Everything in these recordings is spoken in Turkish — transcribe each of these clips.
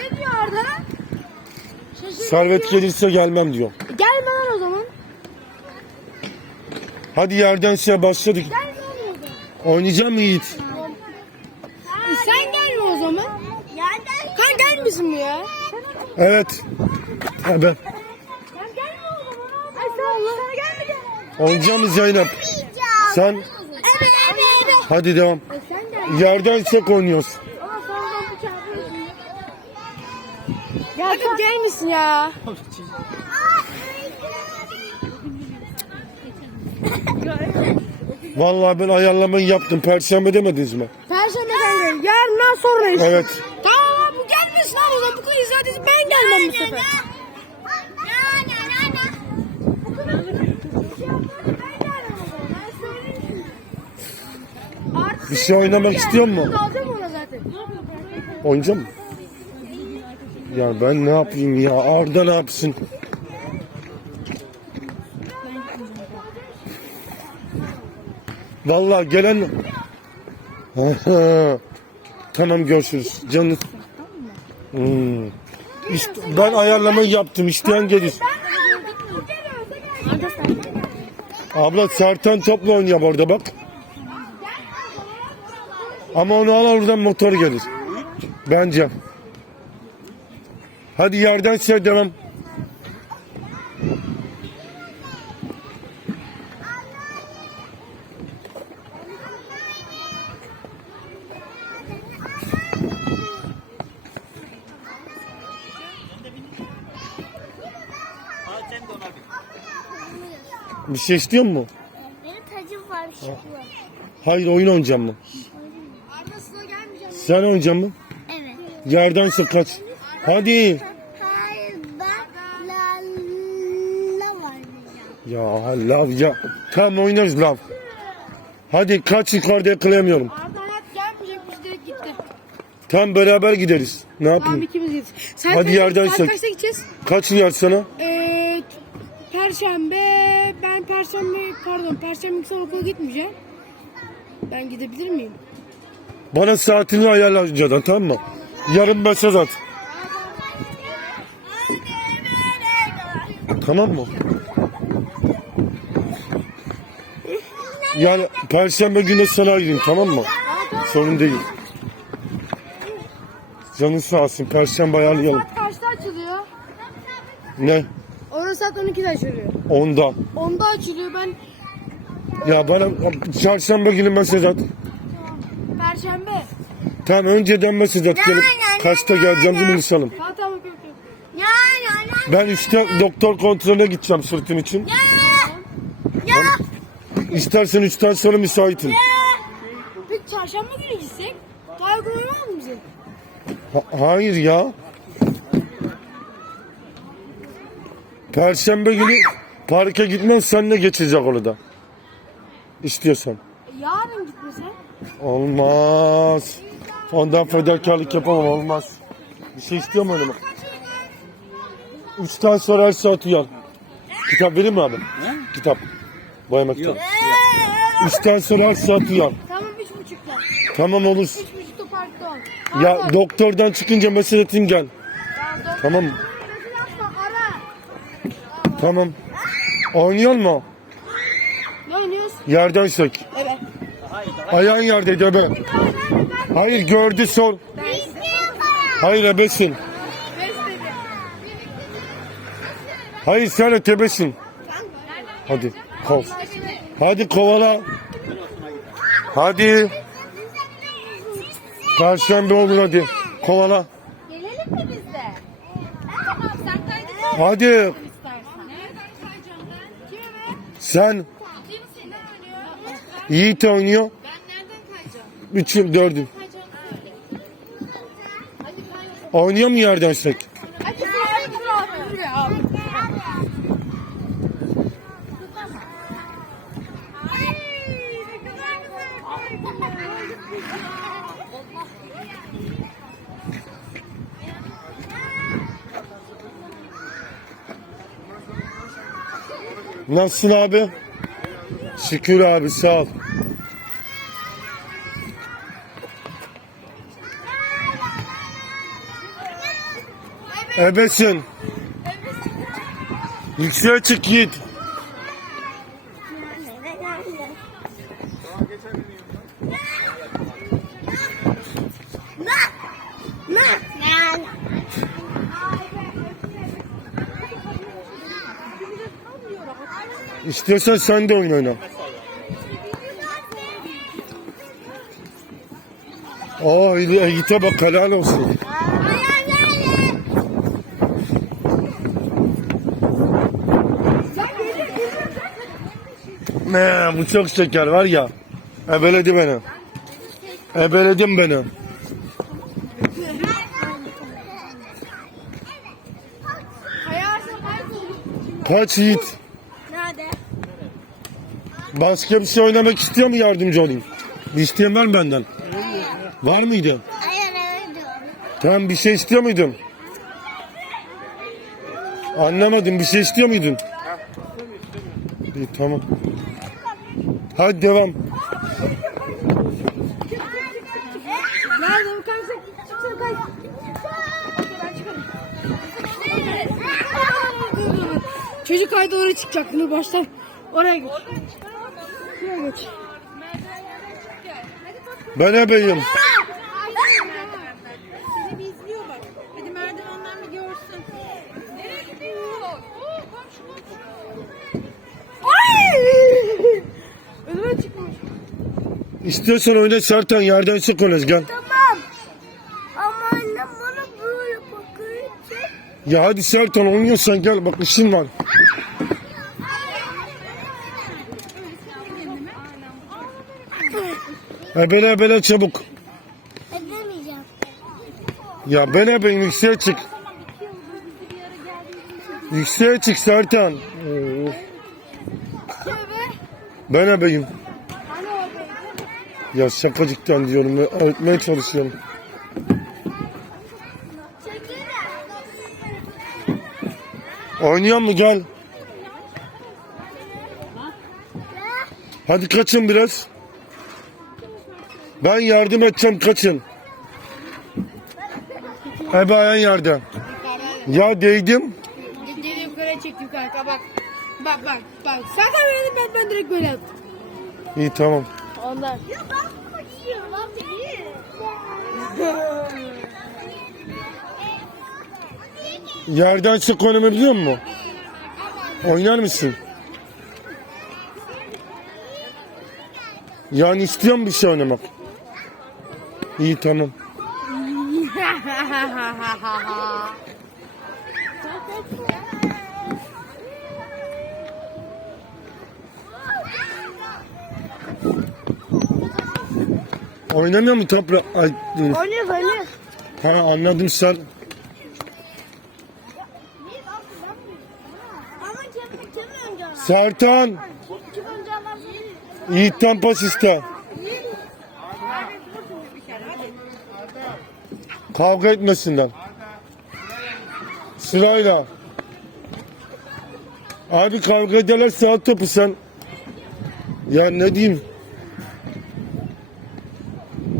Ne diyor? Şaşırdım Servet gelirse gelmem diyor. Gelme lan o zaman. Hadi yerden size başladık. Gelme lan o zaman. Oynayacağım mı Yiğit? E sen gelme o zaman. Kan gelmesin mi ya? Evet. Ha, ben. Sen gelme o zaman. Ay sen, sana gelmedi. Oynayacağım mı Zeynep? Sen Evet evet evet. hadi devam. E sen gel. Yerden çek oynuyoruz. Ama sonradan bu çarpıyorsun. Ya kan gelmesin ya. Vallahi ben ayarlamayı yaptım. Perşembe demediniz mi? Perşembe kanka. Yarından sonra işte. Evet. Tamam abi bu gelmesin abi o zaman bu ısrar edilsin, ben gelmem bu sefer. Bir şey şey oynamak istiyor musun? Dalacağım ona zaten. Oynayacak? Ya ben ne yapayım ya? Arda ne yapsın? Vallahi gelen... tamam görüşürüz. Canım. Hmm. İşte ben ayarlamayı yaptım. İsteyen gelir. Abla Sertan topla oynuyor orada bak. Ama onu al oradan motor gelir. Bence. Hadi yerden şey devam. Bir şey istiyor mu? Benim tacım var şu. Hayır oyun oynayacağım mı? Gelmeyeceğim. Sen oynayacak mı? Evet. Yerdense kaç. Hadi. Hayır ben. Ya lav ya. Tamam oynarız lav. Hadi kaç yukarıda yakalayamıyorum. Arda hayat gelmeyecekmiş direkt gitti. Tam beraber gideriz. Ne Tamam yapayım? ikimiz Hadi kaç- yerden saat sak. kaçta gideceğiz? Kaç yer sana? Ee, Perşembe, ben Perşembe, pardon Perşembe sabah okula gitmeyeceğim. Ben gidebilir miyim? Bana saatini ayarla önceden tamam mı? Yarın mesaj at. Tamam mı? Yani perşembe günü sana ayırayım tamam mı? Sorun değil. Canın sağ olsun. Perşembe ayarlayalım. Saat kaçta açılıyor? Ne? Orası saat 12'de açılıyor. Onda. 10'da açılıyor ben Ya bana çarşamba günü mesaj at. Perşembe. Tamam önceden mesaj at gelip kaçta geleceğimizi buluşalım. Tamam tamam okey, okey. Ya ya ya Ben işte doktor kontrolüne gideceğim sırtım için. ya. İstersen üçten sonra müsaitim. Peki çarşamba günü gitsek? Daha uygun olmaz mı bize? Ha- hayır ya. Perşembe günü parka gitmem seninle geçecek orada. İstiyorsan. E, yarın gitmesen? Olmaz. Ondan fedakarlık yapamam olmaz. Bir şey istiyor mu önüme? Üçten sonra her saat uyan. Kitap vereyim mi abi? Kitap. Boyama kitap. Üçten sonra her saat uyan. Tamam üç buçukta. Tamam olur. Üç buçukta parkta ol. Ya doktordan çıkınca mesaj atayım gel. Tamam? Mesaj atma ara. Tamam. Oynuyor mu? Ne oynuyoruz? Yerden sök. Evet. Ayağın yerdeydi ebe. Hayır gördü sor. Hayır ebesin. Hayır sen ötebesin. Hadi kov. Hadi kovala. Hadi. Perşembe olur hadi. Kovala. Gelelim mi biz de? Tamam sen kaydı Hadi. Sen. Yiğit oynuyor. Ben nereden kayacağım? Üçün, dördün. Oynuyor mu yerden sök? Hadi sen dur abi. Dur ya abi. Nasılsın abi? Şükür abi sağ ol. Ebesin. Yükseğe çık Yiğit. İstiyorsan sen de oyun oyna. Aa Yiğit'e bak helal olsun. Ne bu çok şeker var ya. Ebeledi beni. Ebeledin beni. Kaç Yiğit. Başka bir şey oynamak istiyor mu yardımcı olayım? Bir isteyen var mı benden? Var mıydı? Hayır öyle Tamam bir şey istiyor muydun? Anlamadım bir şey istiyor muydun? İyi tamam. Hadi devam. Çocuk kaydı oraya çıkacak. Bunu baştan oraya geç. Şuraya geç. Ben ebeyim. Seni bir izliyor bak. Hadi merdivenden bir görsün. Nereye gidiyor? Oo, komşu komşu. Ay! Önüme çıkmış. İstiyorsan oyna Sertan yerden çık Olez gel. Tamam. Ama annem bana böyle bakıyor. Ya hadi Sertan oynuyorsan gel bak işin var. Ebele ebele çabuk. Edemeyeceğim. Ya ben ebeyim yükseğe çık. Yükseğe çık Sertan. Ben ebeyim. Ya şakacıktan diyorum öğretmeye çalışıyorum. Oynayan mı gel. Hadi kaçın biraz. Ben yardım edeceğim kaçın. Ebe ayağın yerde. Ya değdim. Geri yukarı çektim kanka bak. Bak bak bak. Zaten benim ben, ben direkt böyle yaptım. İyi tamam. Ondan. Ya ben kaçıyorum. Lan değil. Yerden çık oynamayı biliyor musun? Oynar mısın? Yani istiyorum bir şey oynamak. İyi tamam. Oynamıyor mu toprak? Ay, dur. Oynuyor oynuyor. ha anladım sen. Sertan. Kim önce alan? Kavga etmesinler. Sırayla. Abi kavga ederlerse al topu sen. Ya ne diyeyim?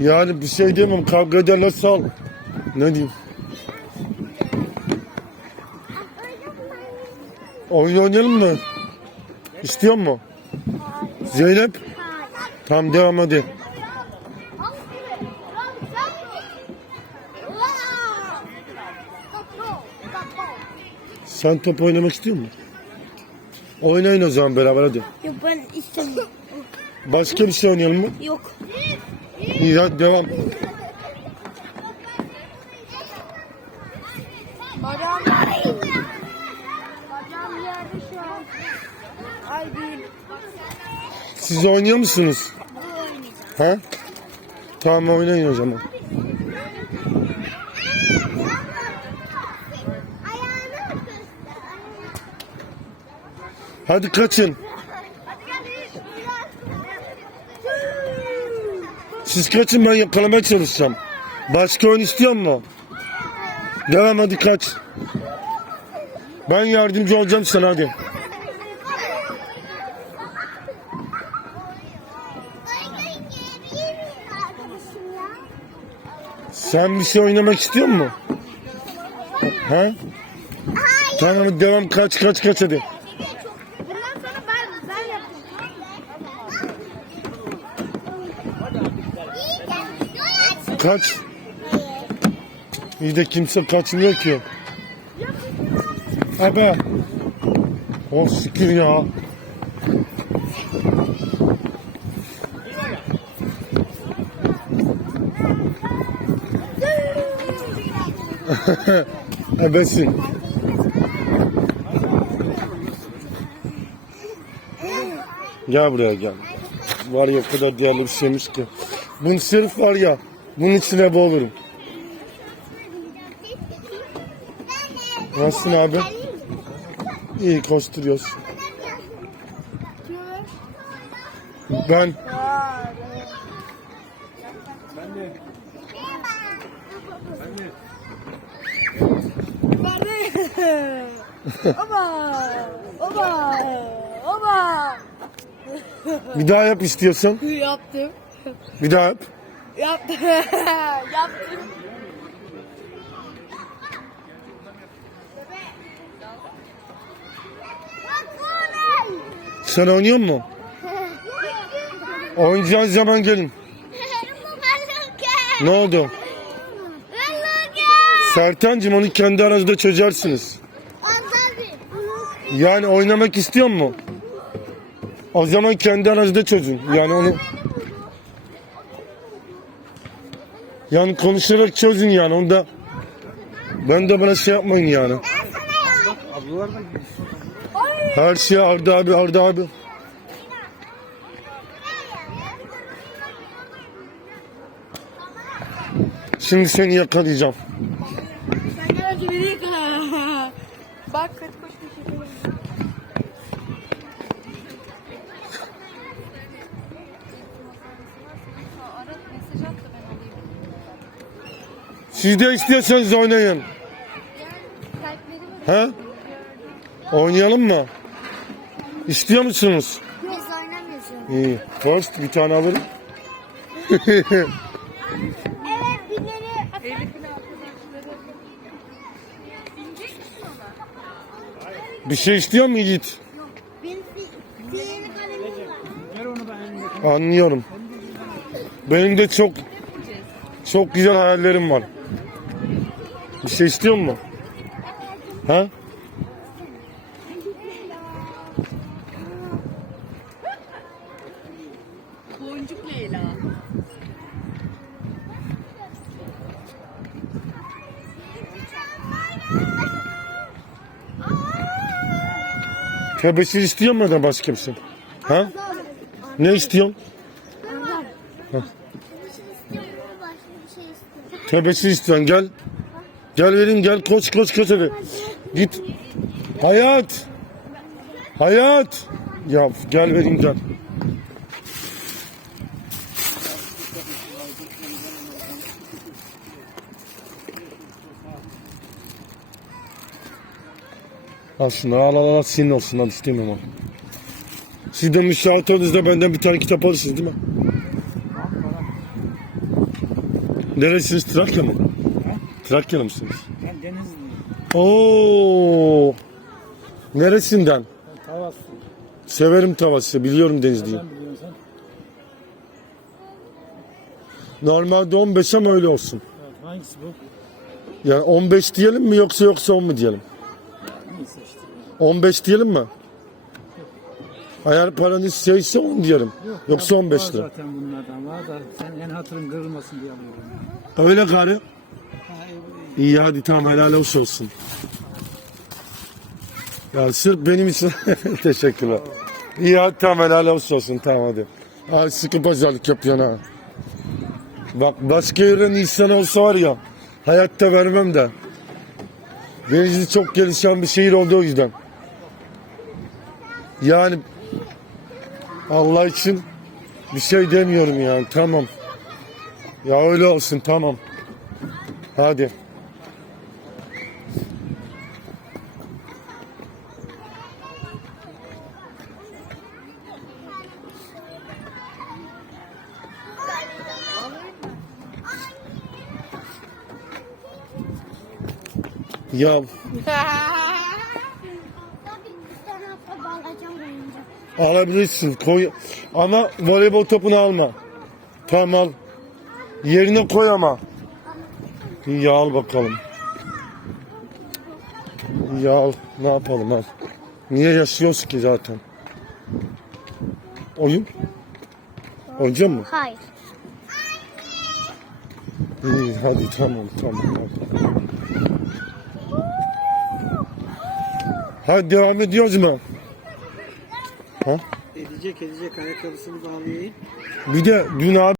Yani bir şey diyemem. Kavga ederlerse al. Ne diyeyim? Oyun oynayalım mı? İstiyor mu? Zeynep? Tamam devam hadi. Sen top oynamak istiyor musun? Oynayın o zaman beraber hadi. Yok ben istemiyorum. Başka bir şey oynayalım mı? Yok. İyi hadi devam. Bacağım yerde. Bacağım yerde şu an. Ay değil. Siz oynuyor musunuz? Ha? Tamam oynayın o zaman. Hadi kaçın. Siz kaçın ben yakalamaya çalışacağım. Başka oyun istiyor mu? Devam hadi kaç. Ben yardımcı olacağım sana hadi. Sen bir şey oynamak istiyor musun? Ha? Tamam devam kaç kaç kaç hadi. Bundan sonra ben ben yapacağım. İyi de. Kaç. İyi de kimse kaçmıyor ki. Ebe. Oh şükür ya. Ebesin. Gel buraya gel. Var ya kadar değerli bir şeymiş ki. Bunu sırf var ya bunun içine boğulurum. Nasılsın abi? İyi koşturuyoruz. Ben Oba! Oba! Oba! bir daha yap istiyorsan. Yaptım. Bir daha yap. Yaptım. Yaptım. Sen oynuyor musun? Oynayacağın zaman gelin. Ne oldu? Sertancığım onu kendi aranızda çözersiniz. Yani oynamak istiyor mu? O zaman kendi aranızda çözün. Yani onu yani konuşarak çözün yani. Onda ben de bana şey yapmayın yani. Her şey Arda abi Arda abi. Şimdi seni yakalayacağım. Bak hadi koş koş yapalım. Ara mesaj at da ben alayım. Siz de istiyorsanız oynayın. Ha? Oynayalım mı? İstiyor musunuz? Biz oynamıyorsun. İyi. First bir tane alırım. Evet birileri Elif bile arkadaşları. Binecek misin ona? Bir şey istiyor mu Yiğit? benim fi- sihirli kalemim var. Anlıyorum. Benim de çok çok güzel hayallerim var. Bir şey istiyor mu? Ha? Boncuk Leyla. Tebeşir istiyor mu da başka bir şey? Ha? Ne istiyorsun? Bir şey istiyorum başka bir şey Tebeşir istiyorsun gel. Gel verin gel koş koş koş hadi. Git. Hayat. Hayat. Ya gel vereyim gel. Al şunu al al al senin olsun al istemiyorum al. Siz de olduğunuzda benden bir tane kitap alırsınız değil mi? Neresiniz Trakya mı? Trakyalı mısınız? Ben Denizliyim. Oo. Neresinden? Ben Tavas. Severim tavası. Biliyorum Denizli'yi. Biliyorsun. Normalde 15 ama öyle olsun. Evet, hangisi bu? Yani 15 diyelim mi yoksa yoksa 10 mu diyelim? Neyse işte. 15 diyelim mi? Eğer paranız şeyse 10 diyelim. Yoksa Ya, 15 var lira. Zaten bunlardan var da sen en hatırın kırılmasın diye alıyorum. Öyle gari. İyi hadi tamam helal hoş olsun. Ya sırf benim için teşekkürler. İyi hadi tamam helal hoş olsun tamam hadi. Ay sıkı pazarlık yapıyorsun ha. Bak başka yere Nisan olsa var ya hayatta vermem de. Denizli çok gelişen bir şehir olduğu yüzden. Yani Allah için bir şey demiyorum yani tamam. Ya öyle olsun tamam. Hadi. Ya Abla bir bir tane atla bağlayacağım oyuncak. Alabilirsin koy ama voleybol topunu alma. Tamam al. Yerine koy ama. İyi al bakalım. İyi al. Ne yapalım al. Niye yaşıyoruz ki zaten? Oyun? Oyuncak mı? Hayır. İyi hadi tamam tamam. Hadi, hadi devam ediyoruz mu? Ha? Edecek edecek ayakkabısını bağlayayım. Bir de dün abi